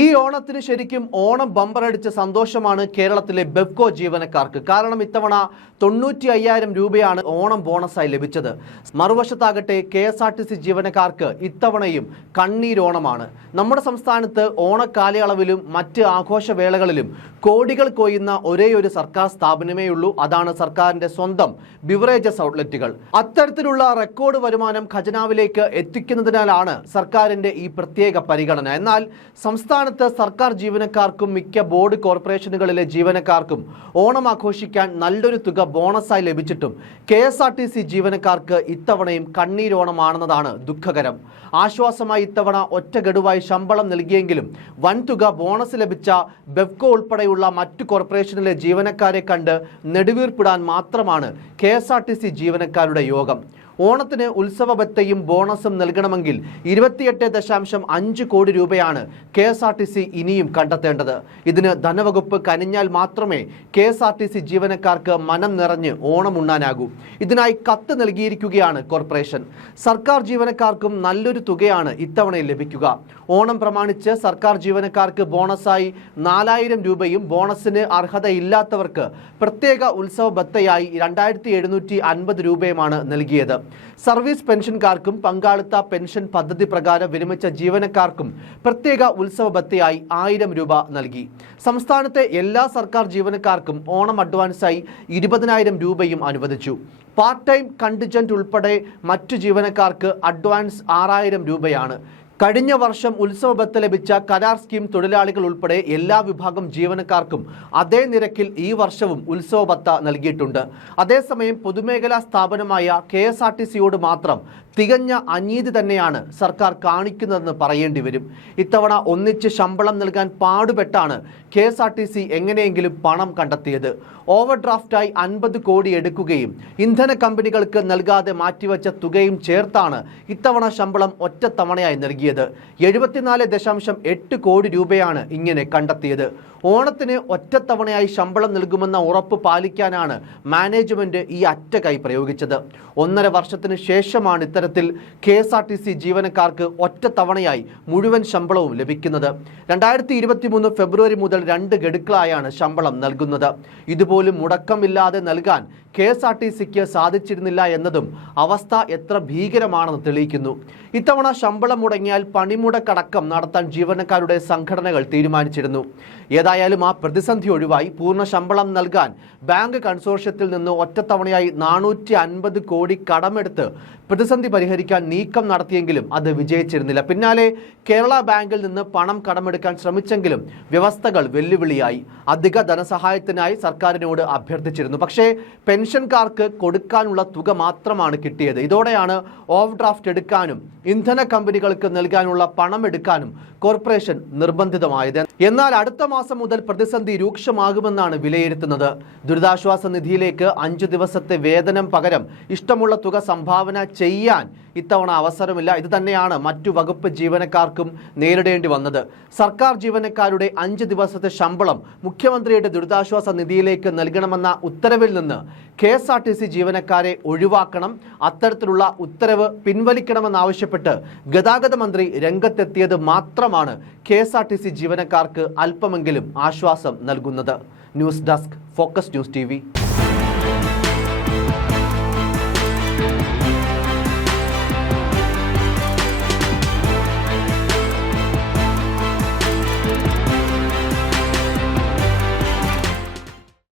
ഈ ഓണത്തിന് ശരിക്കും ഓണം ബമ്പറടിച്ച സന്തോഷമാണ് കേരളത്തിലെ ബെബ്കോ ജീവനക്കാർക്ക്. കാരണം ഇത്തവണ തൊണ്ണൂറ്റി അയ്യായിരം രൂപയാണ് ഓണം ബോണസായി ലഭിച്ചത്. മറുവശത്താകട്ടെ K S R T C ജീവനക്കാർക്ക് ഇത്തവണയും കണ്ണീരോണമാണ്. നമ്മുടെ സംസ്ഥാനത്ത് ഓണക്കാലയളവിലും മറ്റ് ആഘോഷവേളകളിലും കോടികൾ കൊയ്യുന്ന ഒരേ ഒരു സർക്കാർ സ്ഥാപനമേ ഉള്ളൂ. അതാണ് സർക്കാരിന്റെ സ്വന്തം ബിവറേജസ് ഔട്ട്ലെറ്റുകൾ. അത്തരത്തിലുള്ള റെക്കോർഡ് വരുമാനം ഖജനാവിലേക്ക് എത്തിക്കുന്നതിനാലാണ് സർക്കാരിന്റെ ഈ പ്രത്യേക പരിഗണന. എന്നാൽ സംസ്ഥാനത്ത് സർക്കാർ ജീവനക്കാർക്കും മിക്ക ബോർഡ് കോർപ്പറേഷനുകളിലെ ജീവനക്കാർക്കും ഓണം ആഘോഷിക്കാൻ നല്ലൊരു തുക ബോണസായി ലഭിച്ചിട്ടും K S R T C ജീവനക്കാർക്ക് ഇത്തവണയും കണ്ണീരോണമാണെന്നതാണ് ദുഃഖകരം. ആശ്വാസമായി ഇത്തവണ ഒറ്റ ഗഡുവായി ശമ്പളം നൽകിയെങ്കിലും വൻതുക ബോണസ് ലഭിച്ച ബെവ്കോ ഉൾപ്പെടെയുള്ള മറ്റു കോർപ്പറേഷനിലെ ജീവനക്കാരെ കണ്ട് നെടുവീർപ്പിടാൻ മാത്രമാണ് K S R T C ജീവനക്കാരുടെ യോഗം. ഓണത്തിന് ഉത്സവബത്തയും ബോണസും നൽകണമെങ്കിൽ ഇരുപത്തിയെട്ട് ദശാംശം അഞ്ച് കോടി രൂപയാണ് K S R T C ഇനിയും കണ്ടെത്തേണ്ടത്. ഇതിന് ധനവകുപ്പ് കനിഞ്ഞാൽ മാത്രമേ K S R T C ജീവനക്കാർക്ക് മനം നിറഞ്ഞ് ഓണം ഉണ്ണാനാകൂ. ഇതിനായി കത്ത് നൽകിയിരിക്കുകയാണ് കോർപ്പറേഷൻ. സർക്കാർ ജീവനക്കാർക്കും നല്ലൊരു തുകയാണ് ഇത്തവണ ലഭിക്കുക. ഓണം പ്രമാണിച്ച് സർക്കാർ ജീവനക്കാർക്ക് ബോണസായി നാലായിരം രൂപയും ബോണസിന് അർഹതയില്ലാത്തവർക്ക് പ്രത്യേക ഉത്സവ ബത്തയായി രണ്ടായിരത്തി എഴുന്നൂറ്റി അൻപത് രൂപയുമാണ് നൽകിയത്. സർവീസ് പെൻഷൻകാർക്കും പങ്കാളിത്ത പെൻഷൻ പദ്ധതി പ്രകാരം വിരമിച്ച ജീവനക്കാർക്കും പ്രത്യേക ഉത്സവ ബത്തയായി ആയിരം രൂപ നൽകി. സംസ്ഥാനത്തെ എല്ലാ സർക്കാർ ജീവനക്കാർക്കും ഓണം അഡ്വാൻസായി ഇരുപതിനായിരം രൂപയും അനുവദിച്ചു. പാർട്ട് ടൈം കണ്ടിജന്റ് ഉൾപ്പെടെ മറ്റു ജീവനക്കാർക്ക് അഡ്വാൻസ് ആറായിരം രൂപയാണ്. കഴിഞ്ഞ വർഷം ഉത്സവബത്ത് ലഭിച്ച കരാർ സ്കീം തൊഴിലാളികൾ ഉൾപ്പെടെ എല്ലാ വിഭാഗം ജീവനക്കാർക്കും അതേ നിരക്കിൽ ഈ വർഷവും ഉത്സവബത്ത നൽകിയിട്ടുണ്ട്. അതേസമയം പൊതുമേഖലാ സ്ഥാപനമായ കെ എസ് ആർ ടി സിയോട് മാത്രം തികഞ്ഞ അനീതി തന്നെയാണ് സർക്കാർ കാണിക്കുന്നതെന്ന് പറയേണ്ടി വരും. ഇത്തവണ ഒന്നിച്ച് ശമ്പളം നൽകാൻ പാടുപെട്ടാണ് K S R T C എങ്ങനെയെങ്കിലും പണം കണ്ടെത്തിയത്. ഓവർ ഡ്രാഫ്റ്റായി അൻപത് കോടി എടുക്കുകയും ഇന്ധന കമ്പനികൾക്ക് നൽകാതെ മാറ്റിവെച്ച തുകയും ചേർത്താണ് ഇത്തവണ ശമ്പളം ഒറ്റത്തവണയായി നൽകിയത്. എഴുപത്തിനാല് ദശാംശം എട്ട് കോടി രൂപയാണ് ഇങ്ങനെ കണ്ടെത്തിയത്. ഓണത്തിന് ഒറ്റത്തവണയായി ശമ്പളം നൽകുമെന്ന ഉറപ്പ് പാലിക്കാനാണ് മാനേജ്മെന്റ് ഈ അറ്റ കൈ പ്രയോഗിച്ചത്. ഒന്നര വർഷത്തിന് ശേഷമാണ് ഇത്തരത്തിൽ K S R T C ജീവനക്കാർക്ക് ഒറ്റത്തവണയായി മുഴുവൻ ശമ്പളവും ലഭിക്കുന്നത്. രണ്ടായിരത്തി ഇരുപത്തി മൂന്ന് ഫെബ്രുവരി മുതൽ രണ്ട് ഗഡുക്കളായാണ് ശമ്പളം നൽകുന്നത്. ഇതുപോലും മുടക്കമില്ലാതെ നൽകാൻ കെ എസ് ആർ ടി സിക്ക് സാധിച്ചിരുന്നില്ല എന്നതും അവസ്ഥ എത്ര ഭീകരമാണെന്ന് തെളിയിക്കുന്നു. ഇത്തവണ ശമ്പളം മുടങ്ങിയാൽ പണിമുടക്കടക്കം നടത്താൻ ജീവനക്കാരുടെ സംഘടനകൾ തീരുമാനിച്ചിരുന്നു. ഏതായാലും ആ പ്രതിസന്ധി ഒഴിവായി പൂർണ ശമ്പളം നൽകാൻ ബാങ്ക് കൺസോർഷ്യത്തിൽ നിന്ന് ഒറ്റത്തവണയായി നാനൂറ്റി കോടി കടമെടുത്ത് പ്രതിസന്ധി പരിഹരിക്കാൻ നീക്കം നടത്തിയെങ്കിലും അത് വിജയിച്ചിരുന്നില്ല. പിന്നാലെ കേരള ബാങ്കിൽ നിന്ന് പണം കടമെടുക്കാൻ ശ്രമിച്ചെങ്കിലും വ്യവസ്ഥകൾ വെല്ലുവിളിയായി. അധിക ധനസഹായത്തിനായി സർക്കാരിനോട് അഭ്യർത്ഥിച്ചിരുന്നു. പക്ഷേ പെൻഷൻകാർക്ക് കൊടുക്കാനുള്ള തുക മാത്രമാണ് കിട്ടിയത്. ഇതോടെയാണ് ഓവർ ഡ്രാഫ്റ്റ് എടുക്കാനും ഇന്ധന കമ്പനികൾക്ക് നൽകാനുള്ള പണം എടുക്കാനും കോർപ്പറേഷൻ നിർബന്ധിതമായത്. എന്നാൽ അടുത്ത മാസം മുതൽ പ്രതിസന്ധി രൂക്ഷമാകുമെന്നാണ് വിലയിരുത്തുന്നത്. ദുരിതാശ്വാസ നിധിയിലേക്ക് അഞ്ചു ദിവസത്തെ വേതനം പകരം ഇഷ്ടമുള്ള തുക സംഭാവന ചെയ്യാൻ ഇത്തവണ അവസരമില്ല. ഇത് തന്നെയാണ് മറ്റു വകുപ്പ് ജീവനക്കാർക്കും നേരിടേണ്ടി വന്നത്. സർക്കാർ ജീവനക്കാരുടെ അഞ്ച് ദിവസത്തെ ശമ്പളം മുഖ്യമന്ത്രിയുടെ ദുരിതാശ്വാസ നിധിയിലേക്ക് നൽകണമെന്ന ഉത്തരവിൽ നിന്ന് K S R T C ജീവനക്കാരെ ഒഴിവാക്കണം. അത്തരത്തിലുള്ള ഉത്തരവ് പിൻവലിക്കണമെന്നാവശ്യപ്പെട്ട് ഗതാഗത മന്ത്രി രംഗത്തെത്തിയത് മാത്രമാണ് K S R T C ജീവനക്കാർക്ക് അല്പമെങ്കിലും ആശ്വാസം നൽകുന്നത്. News desk focus news T